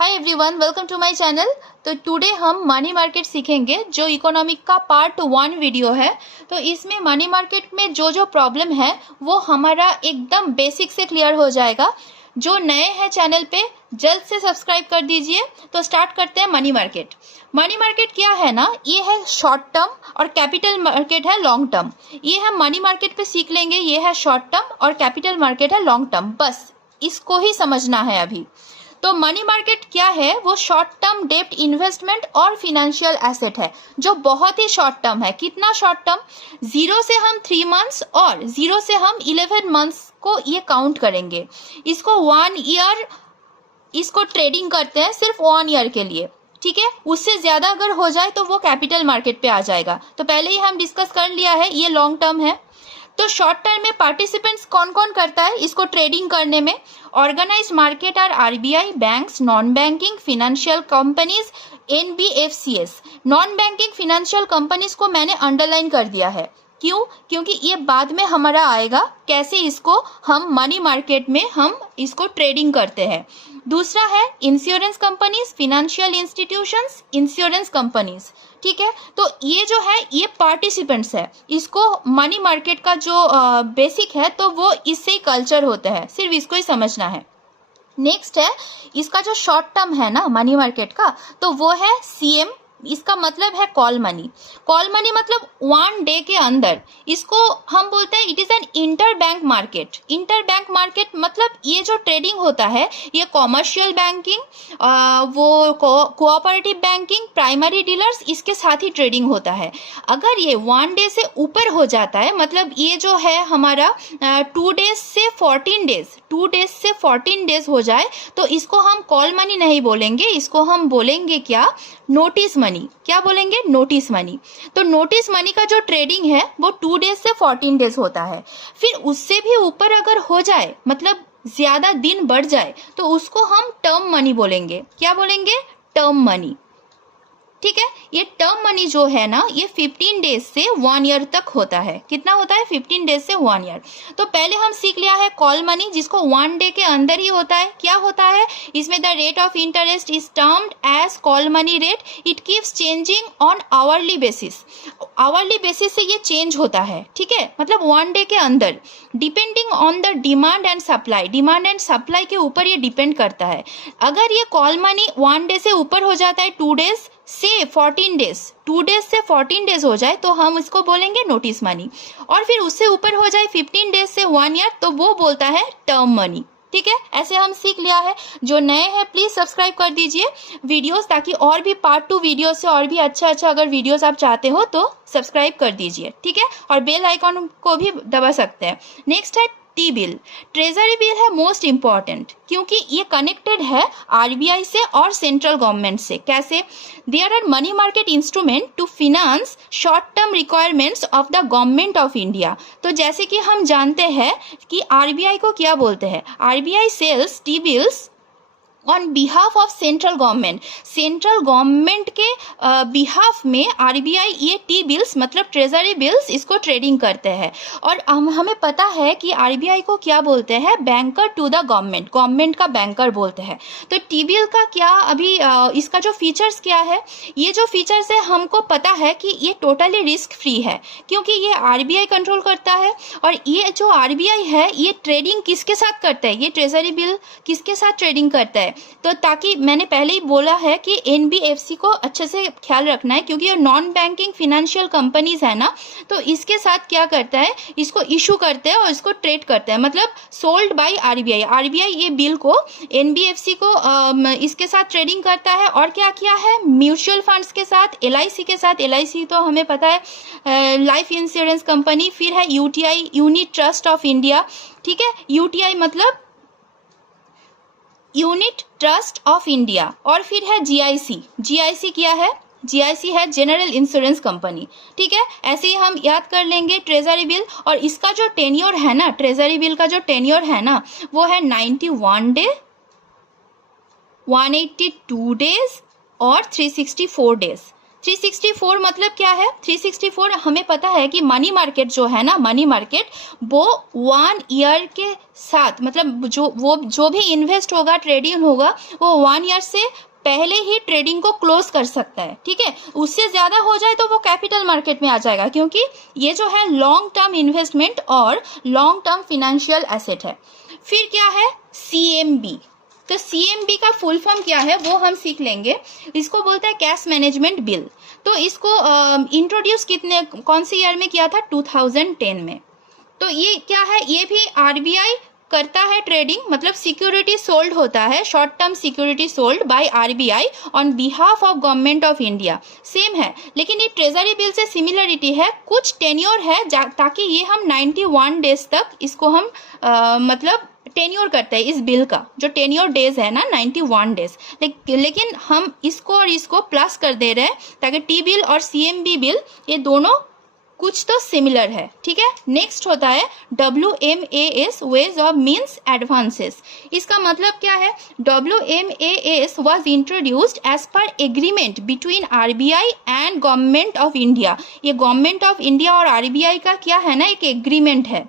Hi everyone, welcome to my channel. तो today हम money market सीखेंगे जो इकोनॉमिक का पार्ट 1 वीडियो है। तो इसमें मनी मार्केट में जो जो प्रॉब्लम है वो हमारा एकदम बेसिक से क्लियर हो जाएगा। जो नए हैं चैनल पे जल्द से सब्सक्राइब कर दीजिए। तो स्टार्ट करते हैं मनी मार्केट। मनी मार्केट क्या है ना, ये है शॉर्ट टर्म और कैपिटल मार्केट है लॉन्ग टर्म। ये हम मनी मार्केट पे सीख लेंगे। ये है शॉर्ट टर्म और कैपिटल मार्केट है लॉन्ग टर्म, बस इसको ही समझना है अभी। तो मनी मार्केट क्या है, वो शॉर्ट टर्म डेब्ट इन्वेस्टमेंट और फिनेंशियल एसेट है जो बहुत ही शॉर्ट टर्म है। कितना शॉर्ट टर्म, 0 से हम 3 मंथ्स और 0 से हम 11 मंथ्स को ये काउंट करेंगे। इसको 1 ईयर इसको ट्रेडिंग करते हैं सिर्फ 1 ईयर के लिए, ठीक है। उससे ज्यादा अगर हो जाए तो वो कैपिटल मार्केट पे आ जाएगा। तो पहले ही हम डिस्कस कर लिया है, ये लॉन्ग टर्म है। तो शॉर्ट टर्म में पार्टिसिपेंट्स कौन कौन करता है इसको ट्रेडिंग करने में? Organised market are RBI, banks, non banking financial companies, NBFCs. Non banking financial companies को मैंने अंडरलाइन कर दिया है। क्यों? क्योंकि ये बाद में हमारा आएगा कैसे इसको हम मनी मार्केट में हम इसको ट्रेडिंग करते हैं। दूसरा है insurance companies, financial institutions, insurance companies, ठीक है। तो ये जो है ये पार्टिसिपेंट्स है। इसको मनी मार्केट का जो बेसिक है तो वो इससे ही कल्चर होता है, सिर्फ इसको ही समझना है। नेक्स्ट है इसका जो शॉर्ट टर्म है ना मनी मार्केट का, तो वो है सीएम। इसका मतलब है कॉल मनी। कॉल मनी मतलब 1 डे के अंदर, इसको हम बोलते हैं it is an inter bank market. Inter bank market मतलब ये जो ट्रेडिंग होता है ये कॉमर्शियल बैंकिंग, वो कोऑपरेटिव बैंकिंग, प्राइमरी डीलर्स, इसके साथ ही ट्रेडिंग होता है। अगर ये 1 डे से ऊपर हो जाता है, मतलब ये जो है हमारा 2 डेज से 14 डेज 2 डेज से 14 डेज हो जाए तो इसको हम कॉल मनी नहीं बोलेंगे, इसको हम बोलेंगे क्या, नोटिस मनी। क्या बोलेंगे? Notice money. तो नोटिस मनी का जो ट्रेडिंग है वो 2 डेज से 14 डेज होता है। फिर उससे भी ऊपर अगर हो जाए, मतलब ज्यादा दिन बढ़ जाए, तो उसको हम टर्म मनी बोलेंगे। क्या बोलेंगे? टर्म मनी, ठीक है। ये टर्म मनी जो है ना ये 15 डेज से 1 ईयर तक होता है। कितना होता है? 15 डेज से 1 ईयर। तो पहले हम सीख लिया है कॉल मनी, जिसको 1 डे के अंदर ही होता है। क्या होता है इसमें? The rate of interest is termed as call money rate. It keeps changing on hourly basis. Hourly basis से ये चेंज होता है, ठीक है। मतलब 1 डे के अंदर depending on the demand and supply. Demand and supply के ऊपर ये डिपेंड करता है। अगर ये कॉल मनी 1 डे से ऊपर हो जाता है, 2 डेज से 14 डेज 2 डेज से 14 डेज हो जाए तो हम इसको बोलेंगे नोटिस मनी। और फिर उससे ऊपर हो जाए 15 डेज से 1 ईयर तो वो बोलता है टर्म मनी, ठीक है। ऐसे हम सीख लिया है। जो नए हैं प्लीज सब्सक्राइब कर दीजिए वीडियोस, ताकि और भी पार्ट 2 वीडियो से और भी अच्छा अगर वीडियोस आप चाहते हो तो सब्सक्राइब कर दीजिए, ठीक है। और बेल आइकॉन को भी दबा सकते हैं। नेक्स्ट है टी बिल। ट्रेजरी बिल है मोस्ट इंपॉर्टेंट, क्योंकि ये कनेक्टेड है आरबीआई से और सेंट्रल गवर्नमेंट से। कैसे? There are money market instrument to finance short term requirements of the government of India. तो जैसे कि हम जानते हैं कि आरबीआई को क्या बोलते हैं, RBI sells T bills on behalf of central government. Central government के बिहाफ में आरबीआई ये टी बिल्स मतलब ट्रेजरी बिल्स इसको ट्रेडिंग करते हैं। और हमें पता है कि आरबीआई को क्या बोलते हैं, banker to the government, government का बैंकर बोलते हैं। तो टी बिल का क्या अभी इसका जो फीचर्स क्या है, ये जो फीचर्स है हमको पता है कि ये टोटली रिस्क फ्री है, क्योंकि ये आरबीआई कंट्रोल करता है। और ये जो आरबीआई है ये ट्रेडिंग किसके साथ करता है, ये ट्रेजरी बिल किसके साथ ट्रेडिंग करता है? तो ताकि मैंने पहले ही बोला है कि एनबीएफसी को अच्छे से ख्याल रखना है, क्योंकि ये नॉन बैंकिंग फिनेंशियल कंपनीज है ना, तो इसके साथ क्या करता है, इसको इशू करते हैं और इसको ट्रेड करते हैं, मतलब सोल्ड बाय आरबीआई। आरबीआई ये बिल को एनबीएफसी को इसके साथ ट्रेडिंग करता है। और क्या किया है, म्यूचुअल फंड्स के साथ, एलआईसी के साथ। एलआईसी तो हमें पता है लाइफ इंश्योरेंस कंपनी। फिर है UTI, unit trust of India, ठीक है। यूटीआई मतलब यूनिट ट्रस्ट ऑफ इंडिया। और फिर है जीआईसी। जीआईसी क्या है? जीआईसी है जनरल इंश्योरेंस कंपनी, ठीक है। ऐसे ही हम याद कर लेंगे ट्रेजरी बिल। और इसका जो टेन्योर है ना, ट्रेजरी बिल का जो टेन्योर है ना वो है 91 डे, 182 डेज और 364 डेज। 364 मतलब क्या है? 364 हमें पता है कि मनी मार्केट जो है ना, मनी मार्केट वो 1 ईयर के साथ, मतलब जो भी इन्वेस्ट होगा, ट्रेडिंग होगा, वो 1 ईयर से पहले ही ट्रेडिंग को क्लोज कर सकता है, ठीक है। उससे ज्यादा हो जाए तो वो कैपिटल मार्केट में आ जाएगा, क्योंकि ये जो है लॉन्ग टर्म इन्वेस्टमेंट और लॉन्ग टर्म फाइनेंशियल एसेट है। फिर क्या है? CMB। तो CMB का फुल फॉर्म क्या है वो हम सीख लेंगे। इसको बोलता है कैश मैनेजमेंट बिल। तो इसको इंट्रोड्यूस कौन से ईयर में किया था? 2010 में। तो ये क्या है? ये भी RBI करता है ट्रेडिंग, मतलब सिक्योरिटी सोल्ड होता है, short term security sold by RBI on behalf of government of India. Same है, लेकिन ये ट्रेजरी बिल से सिमिलरिटी है, कुछ टेन्योर है, ताकि ये हम 91 डेज तक इसको हम मतलब टेन्योर करते हैं। इस बिल का जो टेन्योर डेज है ना 91 डेज, लेकिन हम इसको और इसको प्लस कर दे रहे हैं ताकि T बिल और CMB बिल ये दोनों कुछ तो सिमिलर है, ठीक है। नेक्स्ट होता है WMAS, ways of means advances. इसका मतलब क्या है? WMAS was introduced as per agreement between RBI and government of India. ये गवर्नमेंट ऑफ इंडिया और RBI का क्या है ना, एक एग्रीमेंट है।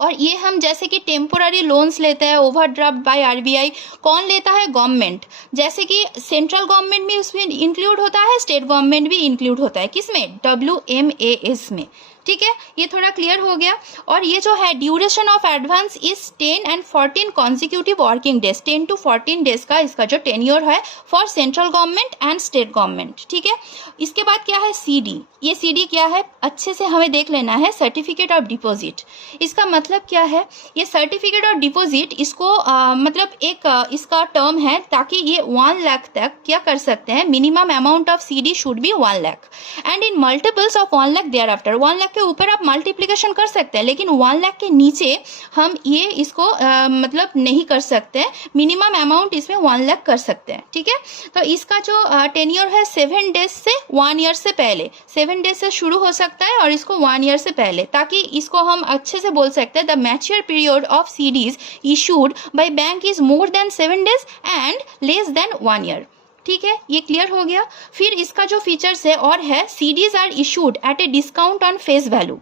और ये हम जैसे कि टेम्पोररी लोन्स लेते हैं, ओवरड्राफ्ट बाय RBI, कौन लेता है? गवर्नमेंट। जैसे कि सेंट्रल गवर्नमेंट भी उसमें इंक्लूड होता है, स्टेट गवर्नमेंट भी इंक्लूड होता है। किसमें? WMAS में, ठीक है। ये थोड़ा क्लियर हो गया। और ये जो है duration of advance is 10 and 14 consecutive working days, 10 to 14 days का इसका जो टेन्योर है for central government and state government, ठीक है। इसके बाद क्या है? CD। ये CD क्या है? अच्छे से हमें देख लेना है। Certificate of deposit. इसका मतलब क्या है? ये सर्टिफिकेट ऑफ डिपॉजिट इसको मतलब एक इसका टर्म है, ताकि ये 1 लाख तक क्या कर सकते हैं, minimum amount of CD should be 1 lakh and in multiples of 1 lakh thereafter. 1 lakh के ऊपर आप मल्टीप्लिकेशन कर सकते हैं, लेकिन 1 लाख के नीचे हम ये इसको मतलब नहीं कर सकते। मिनिमम अमाउंट इसमें 1 लाख कर सकते हैं, ठीक है। तो इसका जो टेन्योर है 7 डेज से 1 ईयर से पहले, 7 डेज से शुरू हो सकता है और इसको 1 ईयर से पहले, ताकि इसको हम अच्छे से बोल सकते हैं the mature period of CDs issued by bank is more than 7 days and less than 1 year, ठीक है। ये क्लियर हो गया। फिर इसका जो फीचर्स है और है, CDs are issued at a discount on face value.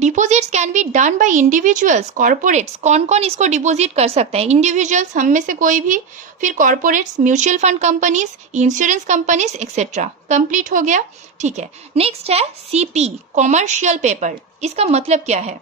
Deposits can be done by individuals, corporates. कौन कौन इसको डिपॉजिट कर सकते हैं? इंडिविजुअल्स, हम में से कोई भी, फिर corporates, mutual fund companies, insurance companies etcetera. Complete हो गया, ठीक है। नेक्स्ट है CP, कॉमर्शियल पेपर। इसका मतलब क्या है?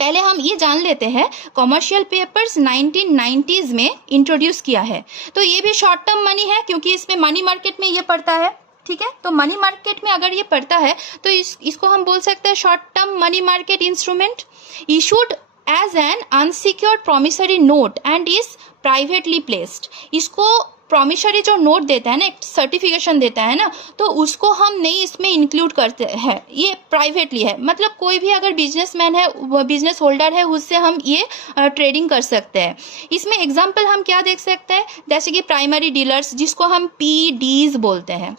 पहले हम ये जान लेते हैं। कॉमर्शियल पेपर्स 1990s में इंट्रोड्यूस किया है। तो ये भी शॉर्ट टर्म मनी है, क्योंकि इसमें मनी मार्केट में ये पड़ता है, ठीक है। तो मनी मार्केट में अगर ये पड़ता है तो इसको हम बोल सकते हैं short term money market instrument, issued as an unsecured promissory note and is privately placed. इसको प्रॉमिसरी जो नोट देता है ना, एक सर्टिफिकेशन देता है ना, तो उसको हम नहीं इसमें इंक्लूड करते हैं, ये प्राइवेटली है। मतलब कोई भी अगर बिजनेसमैन है, बिजनेस होल्डर है, उससे हम ये ट्रेडिंग कर सकते हैं। इसमें एग्जांपल हम क्या देख सकते हैं? जैसे कि प्राइमरी डीलर्स, जिसको हम PDs बोलते हैं।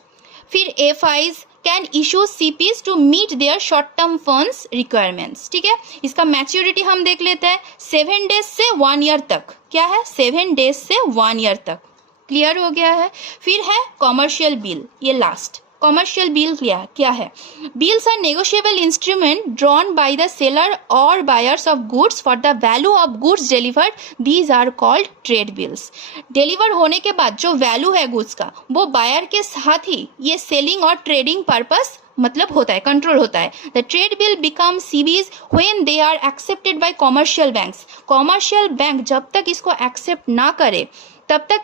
फिर FIs can issue CPs to meet their short term funds requirements, ठीक है। इसका मैच्योरिटी हम देख लेते हैं, 7 डेज से 1 ईयर तक। क्या है? 7 डेज से 1 ईयर तक। क्लियर हो गया है। फिर है कॉमर्शियल बिल, ये लास्ट। कॉमर्शियल बिल क्या है? Bills are negotiable instrument drawn by the seller और buyers of goods for the value of goods delivered, these are called trade bills. Deliver होने के बाद जो वैल्यू है गुड्स का, वो बायर के साथ ही ये सेलिंग और ट्रेडिंग पर्पस मतलब होता है, कंट्रोल होता है। The trade bill become CBs when they are accepted by commercial banks. Commercial bank जब तक इसको एक्सेप्ट ना करे तब तक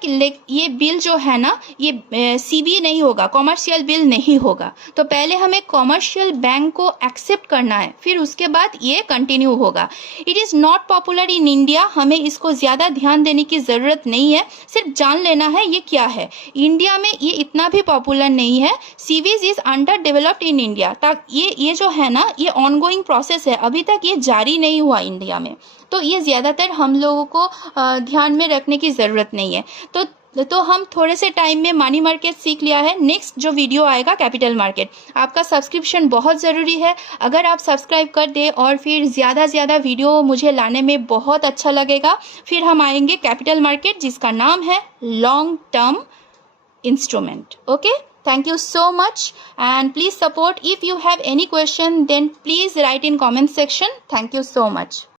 ये बिल जो है ना, ये CB नहीं होगा, कॉमर्शियल बिल नहीं होगा। तो पहले हमें कॉमर्शियल बैंक को एक्सेप्ट करना है, फिर उसके बाद ये कंटिन्यू होगा। It is not popular in India. हमें इसको ज़्यादा ध्यान देने की ज़रूरत नहीं है, सिर्फ जान लेना है ये क्या है। इंडिया में ये इतना भी पॉपुलर नहीं है। CBs is under developed in India. ये जो है ना, ये ऑनगोइंग प्रोसेस है, अभी तक ये जारी नहीं हुआ इंडिया में। तो ये ज़्यादातर हम लोगों को ध्यान में रखने की ज़रूरत नहीं है। तो हम थोड़े से टाइम में मनी मार्केट सीख लिया है। नेक्स्ट जो वीडियो आएगा कैपिटल मार्केट। आपका सब्सक्रिप्शन बहुत ज़रूरी है। अगर आप सब्सक्राइब कर दें और फिर ज़्यादा ज़्यादा वीडियो मुझे लाने में बहुत अच्छा लगेगा। फिर हम आएंगे कैपिटल मार्केट, जिसका नाम है long term instrument. Okay, Thank you so much, and please support. If you have any question, then please write in comment section. Thank you so much.